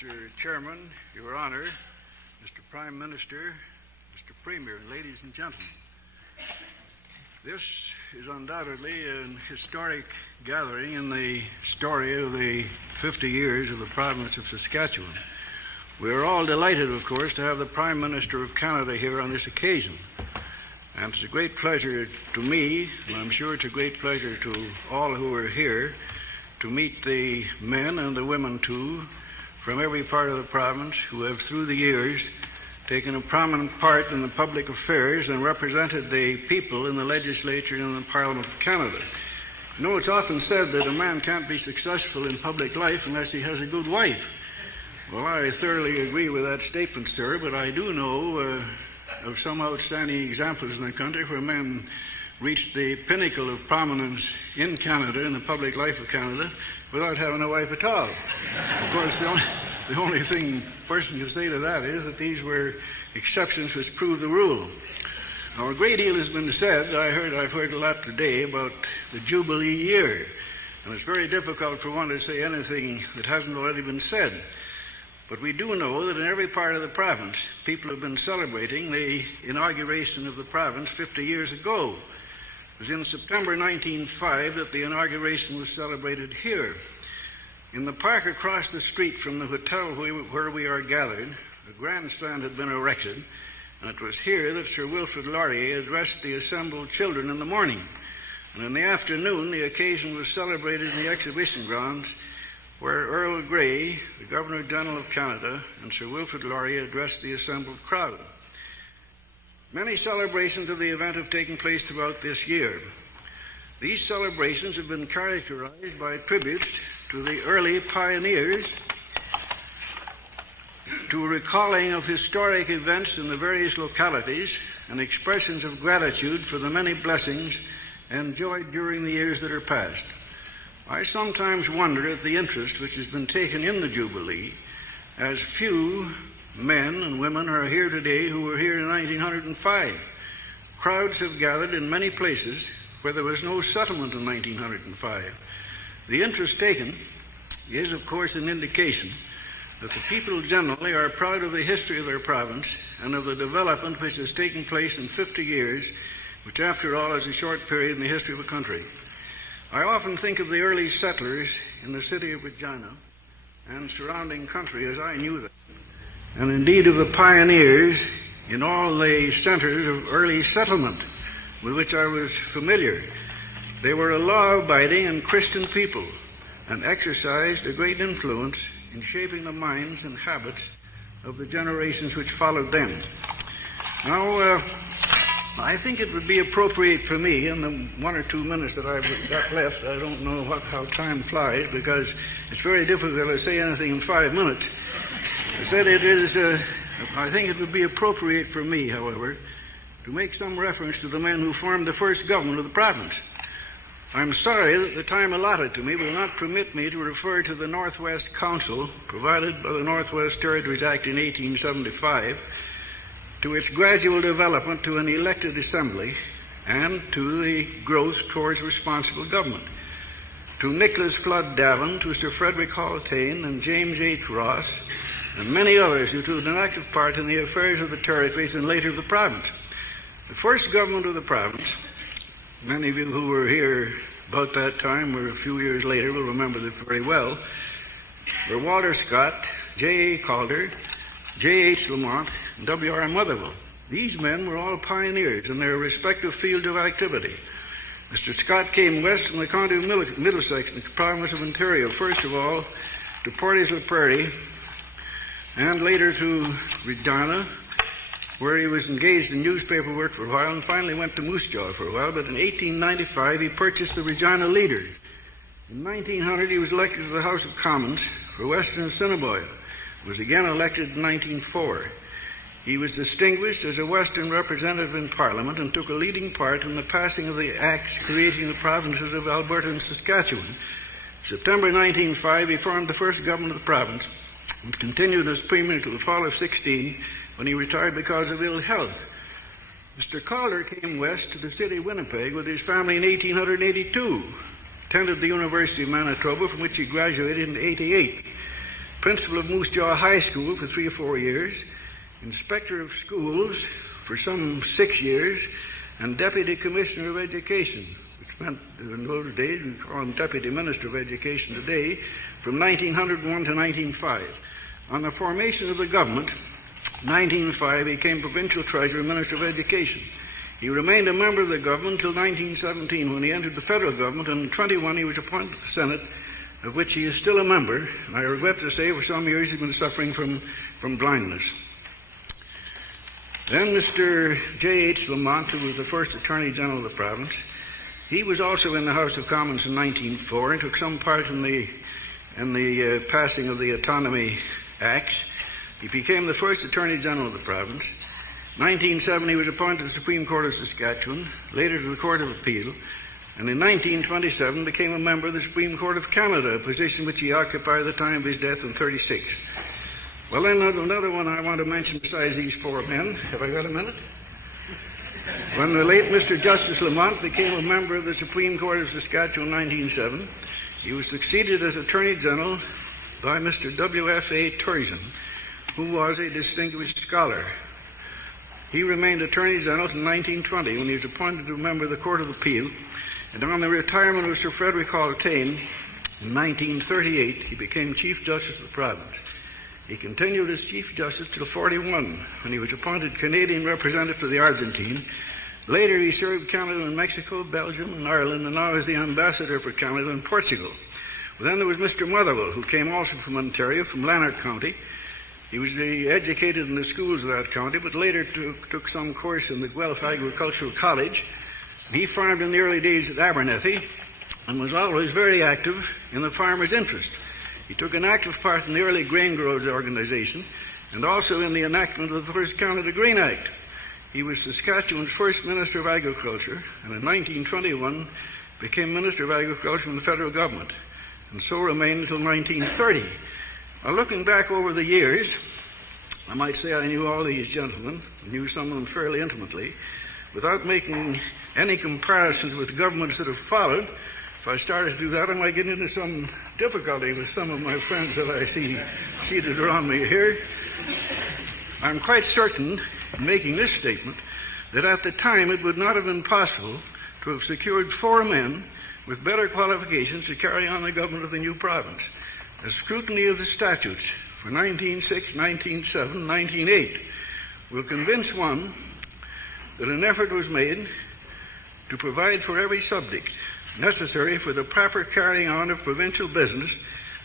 Mr. Chairman, Your Honor, Mr. Prime Minister, Mr. Premier, ladies and gentlemen. This is undoubtedly an historic gathering in the story of the 50 years of the province of Saskatchewan. We are all delighted, of course, to have the Prime Minister of Canada here on this occasion. And it's a great pleasure to me, and I'm sure it's a great pleasure to all who are here, to meet the men and the women, too, from every part of the province who have, through the years, taken a prominent part in the public affairs and represented the people in the legislature and in the Parliament of Canada. You know, it's often said that a man can't be successful in public life unless he has a good wife. Well, I thoroughly agree with that statement, sir, but I do know of some outstanding examples in the country where men reached the pinnacle of prominence in Canada, in the public life of Canada, without having a wife at all. Of course, the only thing a person can say to that is that these were exceptions which prove the rule. Now, a great deal has been said. I've heard a lot today about the Jubilee year, and it's very difficult for one to say anything that hasn't already been said. But we do know that in every part of the province, people have been celebrating the inauguration of the province 50 years ago. It was in September 1905 that the inauguration was celebrated here. In the park across the street from the hotel where we are gathered, a grandstand had been erected, and it was here that Sir Wilfrid Laurier addressed the assembled children in the morning. And in the afternoon, the occasion was celebrated in the exhibition grounds, where Earl Grey, the Governor-General of Canada, and Sir Wilfrid Laurier addressed the assembled crowd. Many celebrations of the event have taken place throughout this year. These celebrations have been characterized by tributes to the early pioneers, to recalling of historic events in the various localities, and expressions of gratitude for the many blessings enjoyed during the years that are past. I sometimes wonder at the interest which has been taken in the Jubilee, as few men and women are here today who were here in 1905. Crowds have gathered in many places where there was no settlement in 1905. The interest taken is, of course, an indication that the people generally are proud of the history of their province and of the development which has taken place in 50 years, which, after all, is a short period in the history of a country. I often think of the early settlers in the city of Regina and surrounding country as I knew them, and indeed of the pioneers in all the centers of early settlement with which I was familiar. They were a law-abiding and Christian people and exercised a great influence in shaping the minds and habits of the generations which followed them. Now, I think it would be appropriate for me, in the 1 or 2 minutes that I've got left, I don't know how time flies, because it's very difficult to say anything in 5 minutes. I said I think it would be appropriate for me, however, to make some reference to the men who formed the first government of the province. I'm sorry that the time allotted to me will not permit me to refer to the Northwest Council, provided by the Northwest Territories Act in 1875, to its gradual development to an elected assembly, and to the growth towards responsible government. To Nicholas Flood Davin, to Sir Frederick Haltane, and James H. Ross, and many others who took an active part in the affairs of the territories and later of the province. The first government of the province, many of you who were here about that time or a few years later will remember this very well, were Walter Scott, J. A. Calder, J. H. Lamont, and W. R. Motherwell. These men were all pioneers in their respective fields of activity. Mr. Scott came west from the county of Middlesex, in the province of Ontario, first of all to Portage-la-Prairie, and later to Regina, where he was engaged in newspaper work for a while, and finally went to Moose Jaw for a while. But in 1895, he purchased the Regina Leader. In 1900, he was elected to the House of Commons for Western Assiniboia. Was again elected in 1904. He was distinguished as a Western representative in Parliament and took a leading part in the passing of the acts creating the provinces of Alberta and Saskatchewan. September 1905, he formed the first government of the province and continued as Premier until the fall of 16, when he retired because of ill health. Mr. Calder came west to the city of Winnipeg with his family in 1882, attended the University of Manitoba, from which he graduated in 88. principal of Moose Jaw High School for 3 or 4 years, inspector of schools for some 6 years, and deputy commissioner of education, which meant in those days, we call him deputy minister of education today, from 1901 to 1905. On the formation of the government, 1905, he became provincial treasurer, minister of education. He remained a member of the government until 1917, when he entered the federal government, and in 1921 he was appointed to the Senate, of which he is still a member, and I regret to say for some years he's been suffering from blindness. Then Mr. J.H. Lamont, who was the first Attorney General of the province, he was also in the House of Commons in 1904 and took some part in the passing of the Autonomy Acts. He became the first Attorney General of the province. 1907 he was appointed to the Supreme Court of Saskatchewan, later to the Court of Appeal, and in 1927 became a member of the Supreme Court of Canada, a position which he occupied at the time of his death in 1936. Well, then another one I want to mention besides these 4 men. Have I got a minute? When the late Mr. Justice Lamont became a member of the Supreme Court of Saskatchewan in 1907, he was succeeded as Attorney General by Mr. W.F.A. Turgeon, who was a distinguished scholar. He remained Attorney General until 1920, when he was appointed to a member of the Court of Appeal, and on the retirement of Sir Frederick Hall Tane in 1938, he became Chief Justice of the province. He continued as Chief Justice till 1941, when he was appointed Canadian representative to the Argentine. Later he served Canada in Mexico, Belgium, and Ireland, and now is the ambassador for Canada in Portugal. Well, then there was Mr. Motherwell, who came also from Ontario, from Lanark County. He was educated in the schools of that county, but later took some course in the Guelph Agricultural College. He farmed in the early days at Abernethy and was always very active in the farmer's interest. He took an active part in the early grain growers organization and also in the enactment of the first Canada Grain Act. He was Saskatchewan's first Minister of Agriculture, and in 1921 became Minister of Agriculture in the federal government, and so remained until 1930. Now, looking back over the years, I might say I knew all these gentlemen, knew some of them fairly intimately, without making any comparisons with governments that have followed. If I started to do that, I might get into some difficulty with some of my friends that I see seated around me here. I'm quite certain, in making this statement, that at the time it would not have been possible to have secured 4 men with better qualifications to carry on the government of the new province. A scrutiny of the statutes for 1906, 1907, 1908 will convince one that an effort was made to provide for every subject necessary for the proper carrying on of provincial business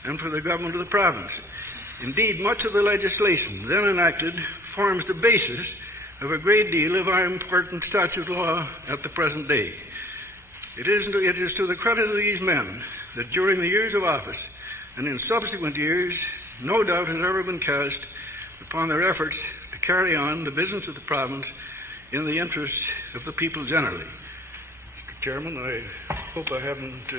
and for the government of the province. Indeed, much of the legislation then enacted forms the basis of a great deal of our important statute law at the present day. It is to the credit of these men that during the years of office and in subsequent years, no doubt has ever been cast upon their efforts to carry on the business of the province in the interests of the people generally. Mr. Chairman, I hope I haven't